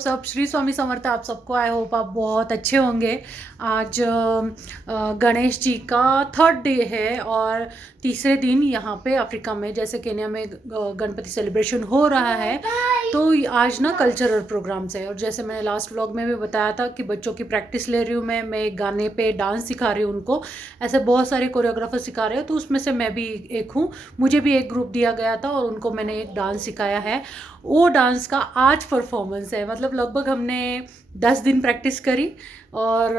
सब? श्री स्वामी समर्थ आप सबको। आई होप आप बहुत अच्छे होंगे। आज गणेश जी का थर्ड डे है और तीसरे दिन यहाँ पे अफ्रीका में, जैसे केन्या में गणपति सेलिब्रेशन हो रहा है, तो आज ना कल्चरल प्रोग्राम्स है। और जैसे मैंने लास्ट व्लॉग में भी बताया था कि बच्चों की प्रैक्टिस ले रही हूँ मैं एक गाने पे डांस सिखा रही हूँ उनको। ऐसे बहुत सारे कोरियोग्राफर सिखा रहे हैं, तो उसमें से मैं भी एक हूँ। मुझे भी एक ग्रुप दिया गया था और उनको मैंने एक डांस सिखाया है। वो डांस का आज परफॉर्मेंस है। मतलब लगभग हमने 10 दिन प्रैक्टिस करी और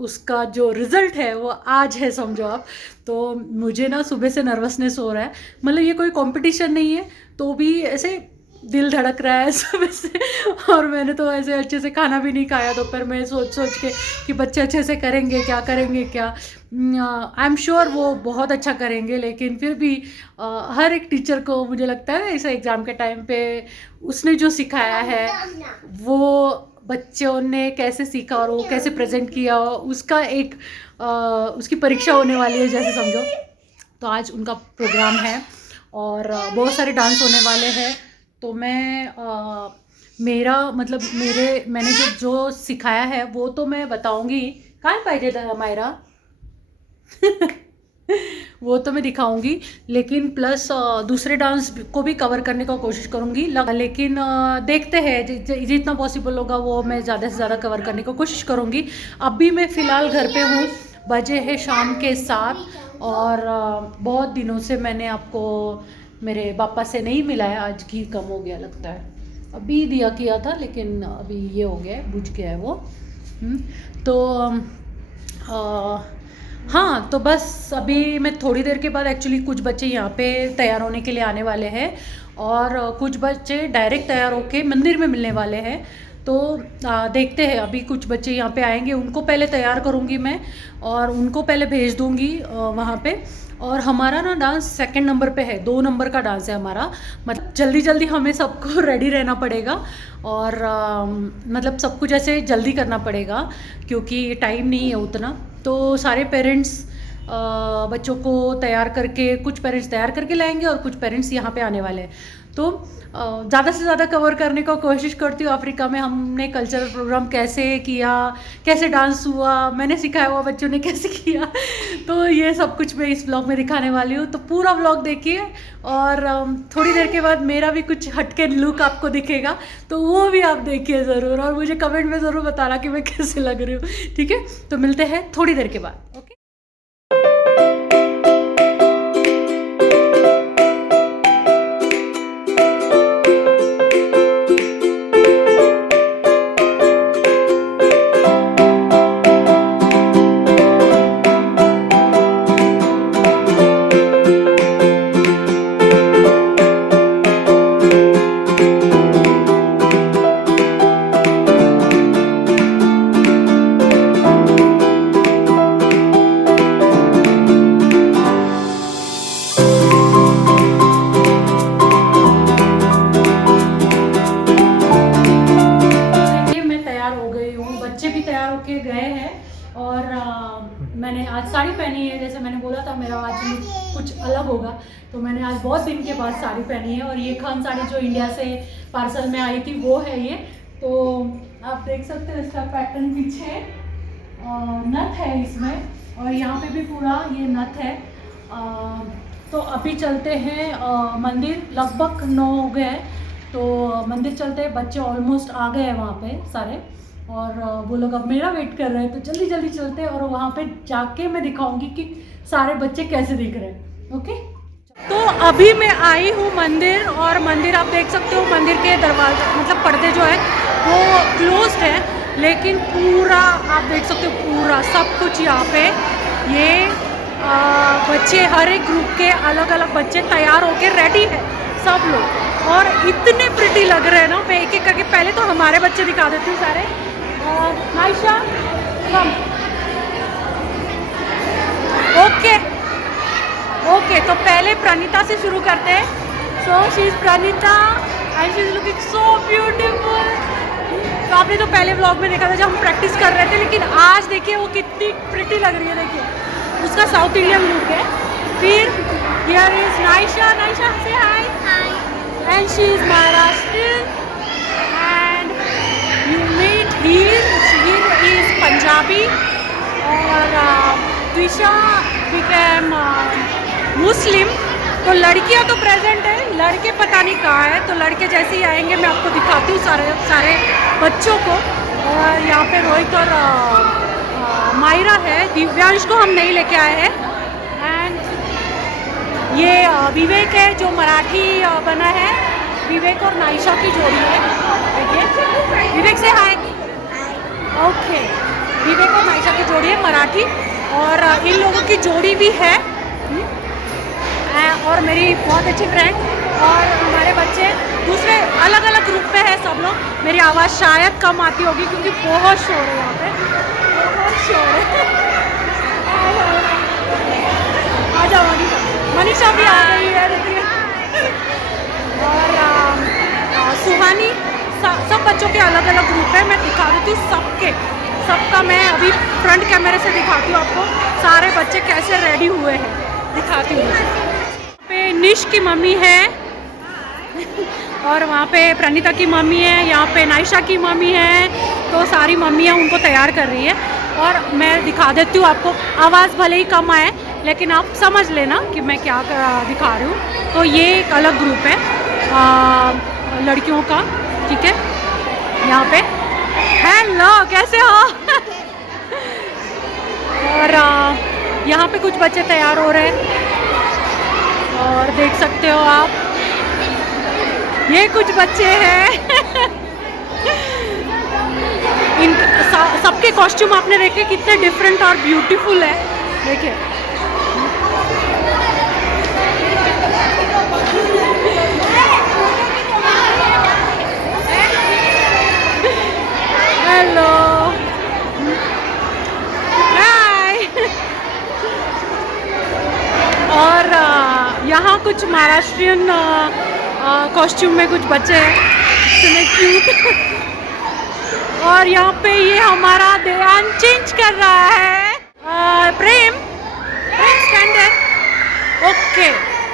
उसका जो रिज़ल्ट है वो आज है, समझो आप। तो मुझे ना सुबह से नर्वसनेस हो रहा है। मतलब ये कोई कंपटीशन नहीं है, तो भी ऐसे दिल धड़क रहा है सुबह से। और मैंने तो ऐसे अच्छे से खाना भी नहीं खाया दोपहर में, सोच के कि बच्चे अच्छे से करेंगे क्या, करेंगे क्या। आई एम श्योर वो बहुत अच्छा करेंगे, लेकिन फिर भी हर एक टीचर को मुझे लगता है ऐसे एग्ज़ाम के टाइम पे उसने जो सिखाया है वो बच्चों ने कैसे सीखा और वो कैसे प्रेजेंट किया, उसका एक उसकी परीक्षा होने वाली है जैसे समझो। तो आज उनका प्रोग्राम है और बहुत सारे डांस होने वाले हैं। तो मैं मेरा मतलब मैंने जो सिखाया है वो तो मैं बताऊंगी। कहाँ पाहिजे था मायरा? वो तो मैं दिखाऊंगी, लेकिन प्लस दूसरे डांस को भी कवर करने का कोशिश करूंगी। लेकिन देखते हैं जितना पॉसिबल होगा वो मैं ज़्यादा से ज़्यादा कवर करने की कोशिश करूंगी। अभी मैं फ़िलहाल घर पे हूँ, बजे है शाम के 7 और बहुत दिनों से मैंने आपको मेरे पापा से नहीं मिलाया। आज घी कम हो गया लगता है, अभी दिया किया था लेकिन अभी ये हो गया है, बुझ गया है वो। तो हाँ, तो बस अभी मैं थोड़ी देर के बाद एक्चुअली कुछ बच्चे यहाँ पे तैयार होने के लिए आने वाले हैं और कुछ बच्चे डायरेक्ट तैयार होके मंदिर में मिलने वाले हैं। तो देखते हैं, अभी कुछ बच्चे यहाँ पे आएंगे, उनको पहले तैयार करूँगी मैं और उनको पहले भेज दूँगी वहाँ पे। और हमारा ना डांस सेकंड नंबर पे है, 2 नंबर का डांस है हमारा। मतलब जल्दी जल्दी हमें सबको रेडी रहना पड़ेगा और मतलब सब कुछ ऐसे जल्दी करना पड़ेगा क्योंकि टाइम नहीं है उतना। तो सारे पेरेंट्स बच्चों को तैयार करके, कुछ पेरेंट्स तैयार करके लाएंगे और कुछ पेरेंट्स यहाँ पे आने वाले हैं। तो ज़्यादा से ज़्यादा कवर करने का कोशिश करती हूँ। अफ्रीका में हमने कल्चरल प्रोग्राम कैसे किया, कैसे डांस हुआ, मैंने सिखाया हुआ बच्चों ने कैसे किया, तो ये सब कुछ मैं इस व्लॉग में दिखाने वाली हूँ। तो पूरा व्लॉग देखिए और थोड़ी देर के बाद मेरा भी कुछ हटके लुक आपको दिखेगा, तो वो भी आप देखिए ज़रूर और मुझे कमेंट में ज़रूर बताना कि मैं कैसे लग रही हूँ। ठीक है, तो मिलते हैं थोड़ी देर के बाद। ओके। मैंने आज साड़ी पहनी है, जैसे मैंने बोला था मेरा आज कुछ अलग होगा, तो मैंने आज बहुत दिन के बाद साड़ी पहनी है। और ये खान साड़ी जो इंडिया से पार्सल में आई थी वो है ये। तो आप देख सकते हो इसका पैटर्न पीछे नथ है इसमें और यहाँ पे भी पूरा ये नथ है। तो अभी चलते हैं मंदिर, लगभग 9 हो गए हैं, तो मंदिर चलते हैं। बच्चे ऑलमोस्ट आ गए हैं वहाँ पे सारे और वो लोग अब मेरा वेट कर रहे हैं, तो जल्दी जल्दी चलते हैं और वहाँ पे जाके मैं दिखाऊंगी कि सारे बच्चे कैसे दिख रहे हैं। ओके, तो अभी मैं आई हूँ मंदिर और मंदिर आप देख सकते हो, मंदिर के दरवाजे मतलब पर्दे जो है वो क्लोज्ड है, लेकिन पूरा आप देख सकते हो पूरा सब कुछ यहाँ पे ये बच्चे, हर एक ग्रुप के अलग अलग बच्चे तैयार होके रेडी है सब लोग और इतने प्रिटी लग रहे हैं ना। मैं एक एक करके पहले तो हमारे बच्चे दिखा देती हूँ सारे। नाइशा कम। ओके, तो पहले प्रणीता से शुरू करते हैं। So she is Pranitha and she is looking so beautiful. तो आपने तो पहले व्लॉग में देखा था जब हम प्रैक्टिस कर रहे थे, लेकिन आज देखिए वो कितनी प्रिटी लग रही है। देखिए उसका साउथ इंडियन लुक है। फिर here is Naisha say hi and she is Maharashtrian and Punjabi और द्विशा बिकेम मुस्लिम। तो लड़कियां तो प्रेजेंट है, लड़के पता नहीं कहाँ है। तो लड़के जैसे ही आएंगे मैं आपको दिखाती हूँ सारे बच्चों को। और यहाँ पे रोहित और मायरा है, दिव्यांश को हम नहीं लेके आए हैं। एंड ये विवेक है जो मराठी बना है, विवेक और नाइशा की जोड़ी है। देखिए विवेक से हाय। ओके, विवेक और नाइशा की जोड़ी है मराठी, और इन लोगों की जोड़ी भी है। और मेरी बहुत अच्छी फ्रेंड और हमारे बच्चे दूसरे अलग अलग ग्रुप में है सब लोग। मेरी आवाज़ शायद कम आती होगी क्योंकि बहुत शोर है यहाँ पे, बहुत शोर है। आ जाओ मनीषा, मनीषा भी आ गई है देखिए। और सुहानी, सब बच्चों के अलग अलग ग्रुप है। मैं दिखा देती हूँ सबका मैं अभी फ्रंट कैमरे से दिखाती हूँ आपको सारे बच्चे कैसे रेडी हुए हैं, दिखाती हूँ। पे निश की मम्मी है और वहाँ पे प्रणीता की मम्मी है, यहाँ पे नाइशा की मम्मी है। तो सारी मम्मियाँ उनको तैयार कर रही है और मैं दिखा देती हूँ आपको। आवाज़ भले ही कम आए लेकिन आप समझ लेना कि मैं क्या दिखा रही हूँ। तो ये एक अलग ग्रुप है लड़कियों का, ठीक है। यहाँ पे हेलो कैसे हो और यहाँ पे कुछ बच्चे तैयार हो रहे हैं और देख सकते हो आप, ये कुछ बच्चे हैं इन सबके कॉस्ट्यूम आपने देखे कितने डिफरेंट और ब्यूटीफुल है, देखिए। Hello hi. और यहाँ कुछ महाराष्ट्रियन कॉस्ट्यूम में कुछ बच्चे हैं, इतने क्यूट। और यहाँ पे ये हमारा ध्यान चेंज कर रहा है। प्रेम स्टैंडर्ड, ओके।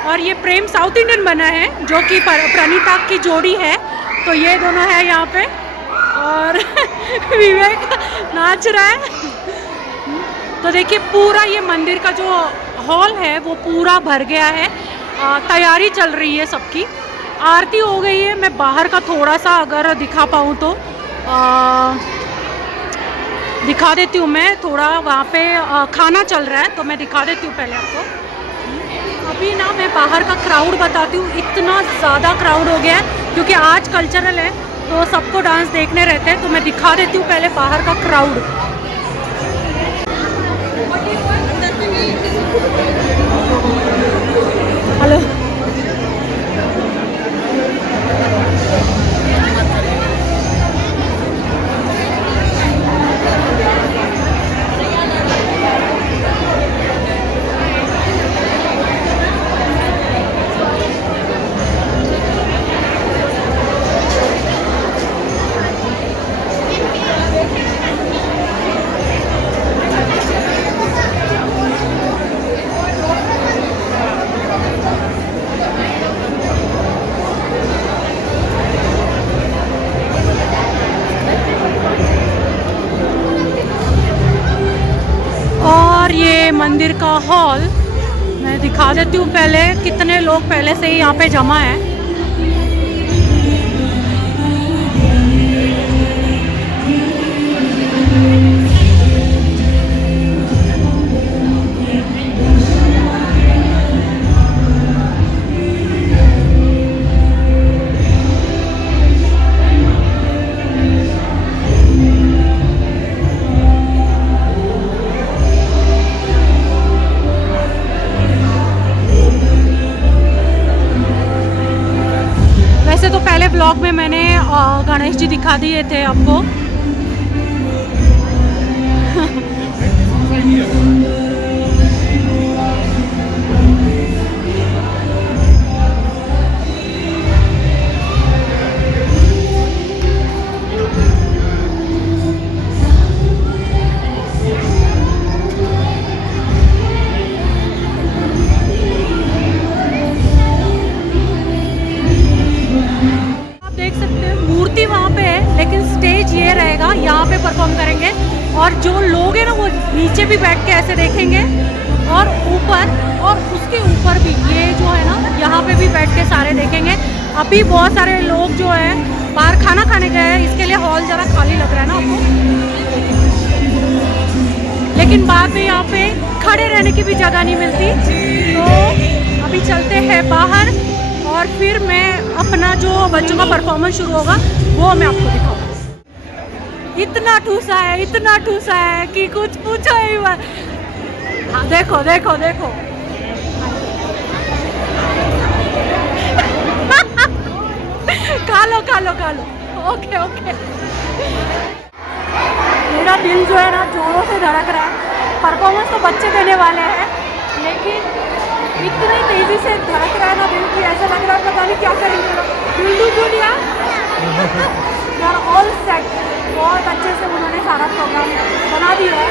और ये प्रेम साउथ इंडियन बना है जो कि प्रणीता की जोड़ी है। तो ये दोनों है यहाँ पे और विवेक नाच रहा है। तो देखिए पूरा ये मंदिर का जो हॉल है वो पूरा भर गया है। तैयारी चल रही है सबकी, आरती हो गई है। मैं बाहर का थोड़ा सा अगर दिखा पाऊँ तो दिखा देती हूँ। मैं थोड़ा वहाँ पे खाना चल रहा है तो मैं दिखा देती हूँ पहले आपको। अभी ना मैं बाहर का क्राउड बताती हूँ। इतना ज़्यादा क्राउड हो गया है क्योंकि आज कल्चरल है तो सबको डांस देखने रहते हैं। तो मैं दिखा देती हूँ पहले बाहर का क्राउड। हेलो मंदिर का हॉल मैं दिखा देती हूँ पहले। कितने लोग पहले से ही यहाँ पे जमा है। तो पहले ब्लॉग में मैंने गणेश जी दिखा दिए थे आपको। मूर्ति वहाँ पे है लेकिन स्टेज ये रहेगा, यहाँ पे परफॉर्म करेंगे और जो लोग हैं ना वो नीचे भी बैठ के ऐसे देखेंगे और ऊपर और उसके ऊपर भी ये जो है ना यहाँ पे भी बैठ के सारे देखेंगे। अभी बहुत सारे लोग जो है बाहर खाना खाने गए हैं, इसके लिए हॉल ज़रा खाली लग रहा है ना आपको, लेकिन बाद में यहाँ पे खड़े रहने की भी जगह नहीं मिलती। तो अभी चलते हैं बाहर और फिर मैं अपना जो बच्चों का परफॉर्मेंस शुरू होगा वो मैं आपको दिखाऊंगी। इतना ठूसा है कि कुछ पूछो ही मत। हाँ, देखो देखो देखो खा लो ओके ओके। मेरा दिल जो है ना जोरों से धड़क रहा है। परफॉर्मेंस तो बच्चे देने वाले हैं, लेकिन इतनी तेजी से धड़क रहा है ना दिल की, ऐसा लग रहा है पता नहीं क्या करेंगे लोग। यार ऑल सेट, बहुत अच्छे से उन्होंने सारा प्रोग्राम बना दिया है।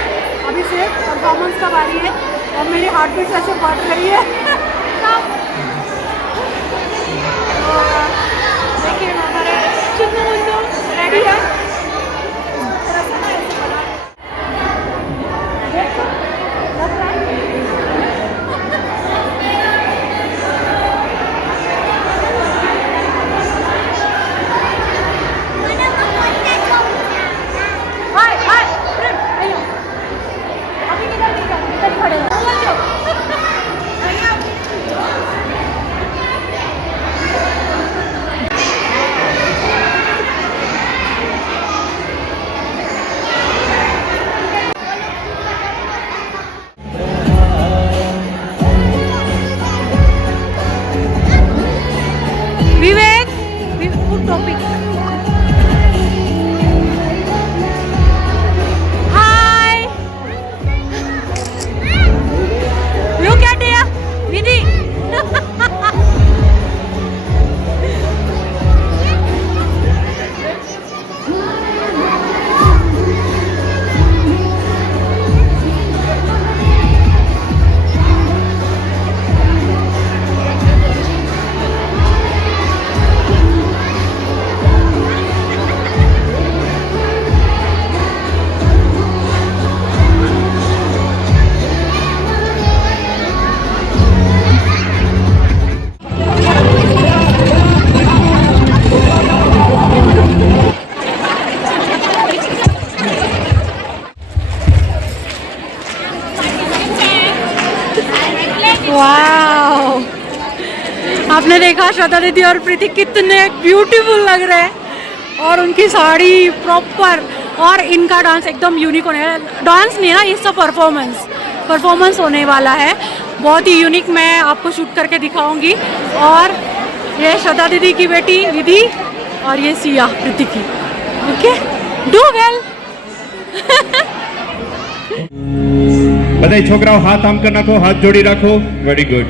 अभी से परफॉर्मेंस का बारी है और मेरी हार्ट बीट ऐसे बढ़ रही है। देखिए हमारे चिन्नू मुन्नू रेडी है। वाओ, आपने देखा श्रद्धा दीदी और प्रीति कितने ब्यूटीफुल लग रहे हैं और उनकी साड़ी प्रॉपर और इनका डांस एकदम यूनिक होने वाला। डांस नहीं है ना, इसका परफॉर्मेंस होने वाला है, बहुत ही यूनिक। मैं आपको शूट करके दिखाऊंगी। और ये श्रद्धा दीदी की बेटी विधि और ये सिया प्रीति की। Okay, do well. बधाई छोकराओ, हाथ आम कर नाखो, हाथ जोड़ी रखो। Very good.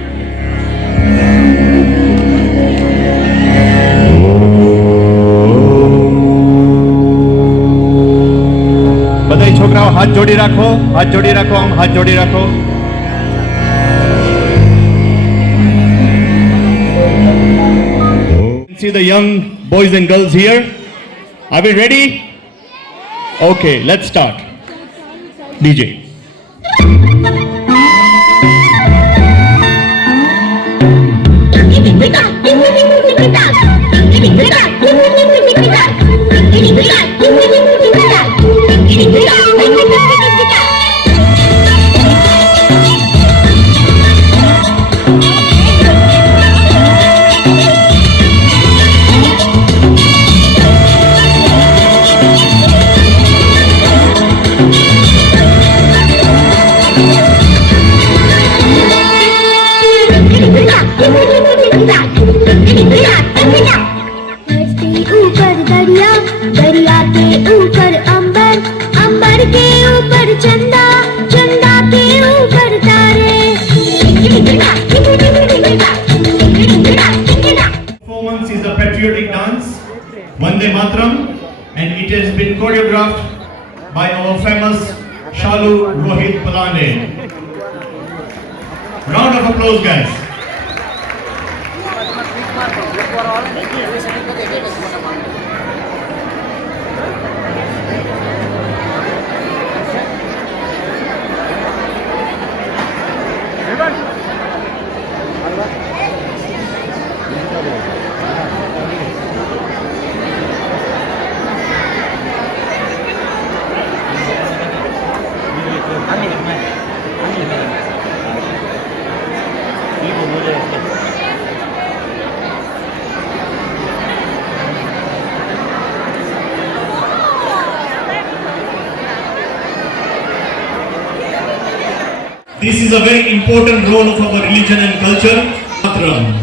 बधाई छोकराओ, हाथ जोड़ी रखो, हाथ जोड़ी रखो, आम हाथ जोड़ी रखो। See the young boys and girls here. Are we ready? Okay, let's start. DJ. ऊपर दरिया, दरिया के ऊपर अंबर, अंबर के ऊपर चंदा, चंदा के ऊपर तारे। Performance is a patriotic dance, Vande Mataram, and it has been choreographed by our famous Shalu Rohit Palane. Round of applause, guys. This is a very important role of our religion and culture. Matram.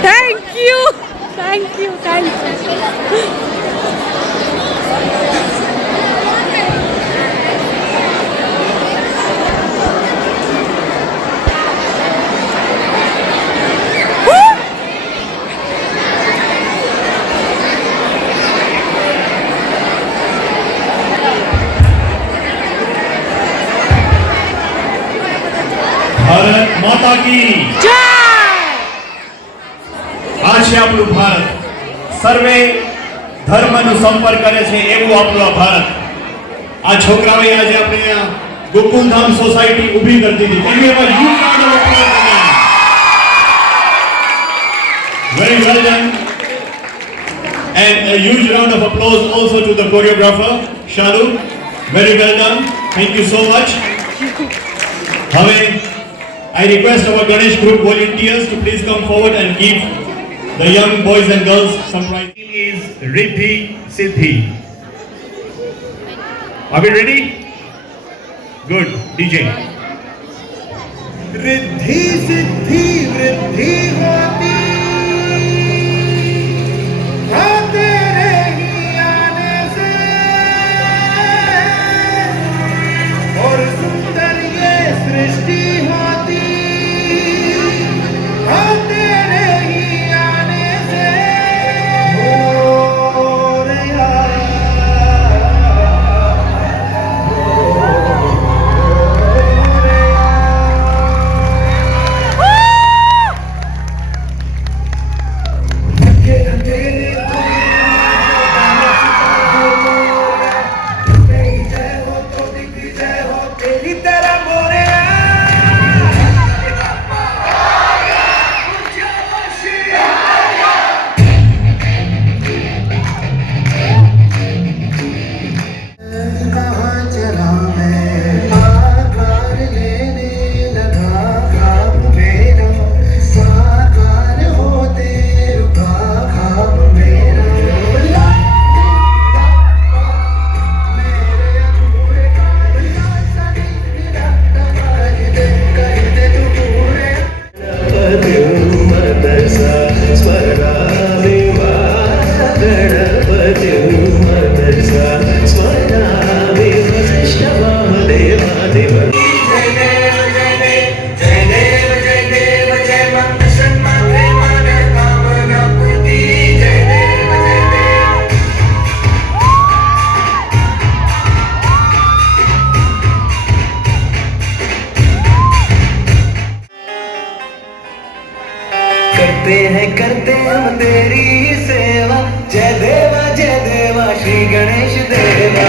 Thank you. Bharat માતા કી જય. આ છે આપણું ભારત. સર્વે ધર્મનો સંપર્ક કરે છે એવું આપણું આ ભારત. આ છોકરાઓએ આજે આપણે આ ગોકુલધામ સોસાયટી ઊભી કરી દીધી. Can we have a huge round of applause again? Very well done. And a huge round of applause also to the choreographer, Shalu. Very well done. Thank you so much. હવે I request our Ganesh group volunteers to please come forward and give the young boys and girls some prize. Is Riddhi Siddhi. Are we ready? Good. DJ. Riddhi Siddhi वृद्धि होती हाँ तेरे ही आने से और सुंदर ये सृष्टि होती हाँ तेरे ही आने से हो रे यार करते हम तेरी सेवा जय देवा श्री गणेश देवा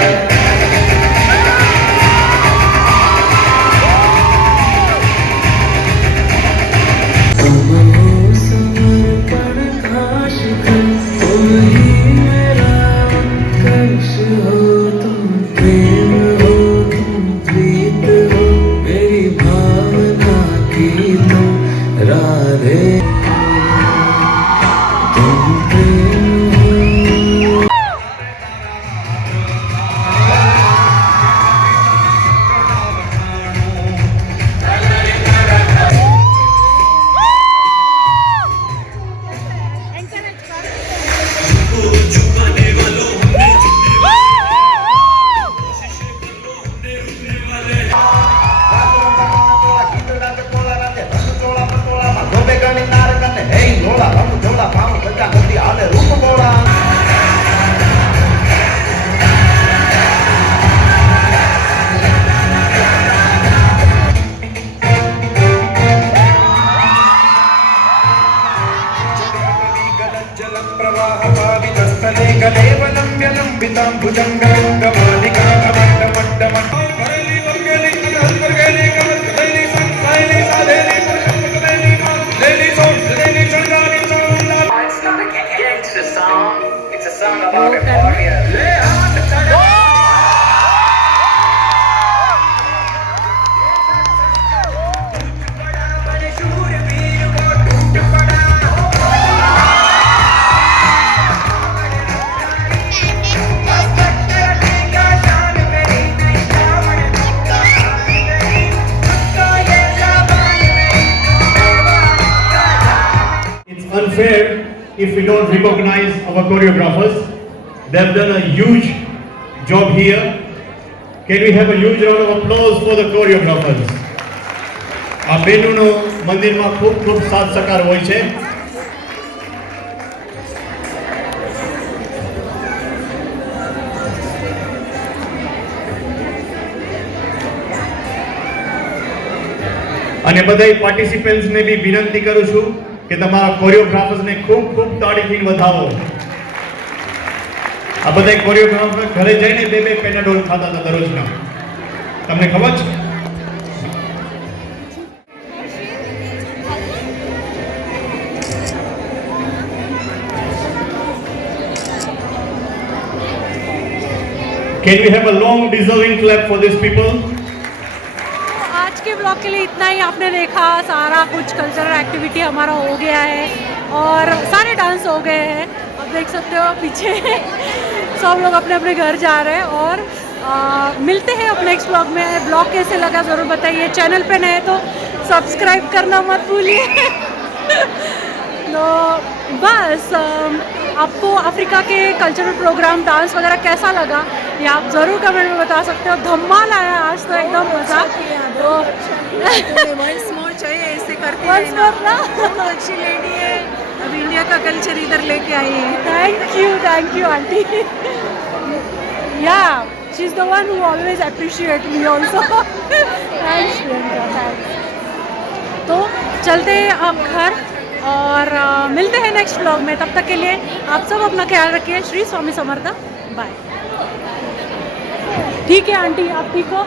Unfair if we don't recognize our choreographers. They've done a huge job here. Can we have a huge round of applause for the choreographers? આ બેનોનો મંદિરમાં ખૂબ ખૂબ સાથ સહકાર હોય છે. અને બધાય પાર્ટિસિપન્ટ્સને બી વિનંતી કરું છું કે તમારા કોરિયોગ્રાફર્સને ખૂબ ખૂબ તાળીથી વધાવો. આ બધા કોરિયોગ્રાફર ઘરે જઈને બે પેનાડોલ ખાતા હતા દરરોજના. તમને ખબર છે? Can we have a long deserving clap for these people? आज के ब्लॉग के लिए इतना ही. आपने देखा सारा कुछ कल्चरल एक्टिविटी हमारा हो गया है और सारे डांस हो गए हैं. आप देख सकते हो पीछे सब लोग अपने अपने घर जा रहे हैं और मिलते हैं अब नेक्स्ट ब्लॉग में। ब्लॉग कैसे लगा ज़रूर बताइए। चैनल पे नए तो सब्सक्राइब करना मत भूलिए। तो बस आपको अफ्रीका के कल्चरल प्रोग्राम डांस वगैरह कैसा लगा ये आप ज़रूर कमेंट में बता सकते हो। धमाल आया आज तो एकदम मज़ा। तो वंस मोर चाहिए ऐसे करते Once रहना। more ना। बहुत अच्छी लेडी है, अब इंडिया का कल्चर इधर लेके आई है। Thank you aunty. Yeah she is the one who always appreciate me also. Thanks Priyanka, thanks. तो चलते हैं अब घर और मिलते हैं नेक्स्ट ब्लॉग में। तब तक के लिए आप सब अपना ख्याल रखिए। श्री स्वामी समर्थ। बाय। ठीक है आंटी, आप ठीक हो?